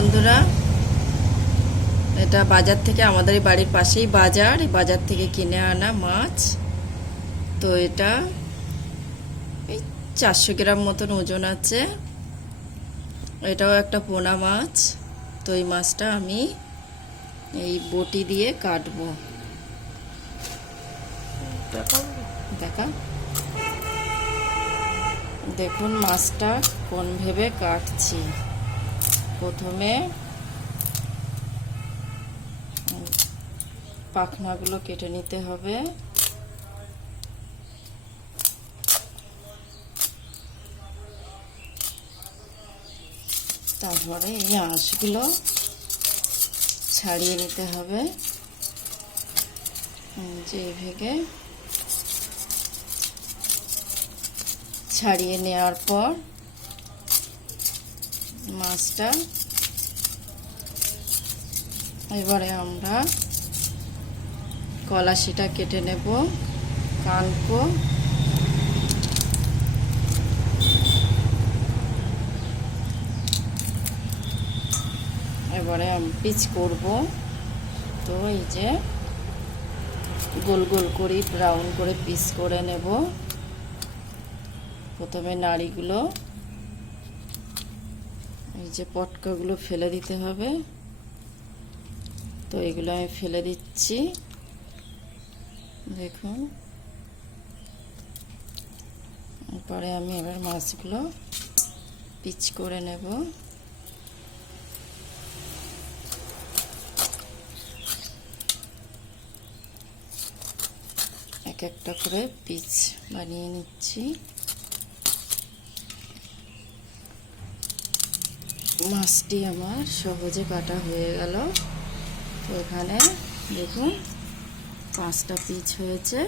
বন্ধুরা, এটা বাজার থেকে, আমাদের এই বাড়ির পাশেই বাজার, এই বাজার থেকে কিনে আনা মাছ। তো এটা এই 400 গ্রাম মতন ওজন আছে। এটাও একটা পোনা মাছ। তো এই মাছটা আমি এই বটি দিয়ে কাটবো। দেখা, দেখুন মাছটা কোন ভেবে কাটছি। প্রথমে পাখনাগুলো কেটে নিতে হবে। তারপরে এই আঁশগুলো ছাড়িয়ে নিতে হবে। যে ভেগে ছাড়িয়ে নেওয়ার পর মাছটা এবারে আমরা কলাশিটা কেটে নেব, কানকো। এবারে আমি পিস করব। তো এই যে গোল গোল করে ব্রাউন করে পিস করে নেব। প্রথমে নাড়িগুলো, এই যে পটকাগুলো ফেলে দিতে হবে। তো এগুলো আমি ফেলে দিচ্ছি। দেখুন, এরপরে আমি এবার মাছগুলো পিচ করে নেব। এক একটা করে পিচ বানিয়ে নিচ্ছি। মাছটি আমার সহজে কাটা হয়ে গেল। তো এখানে দেখুন 5টা পিচ হয়েছে।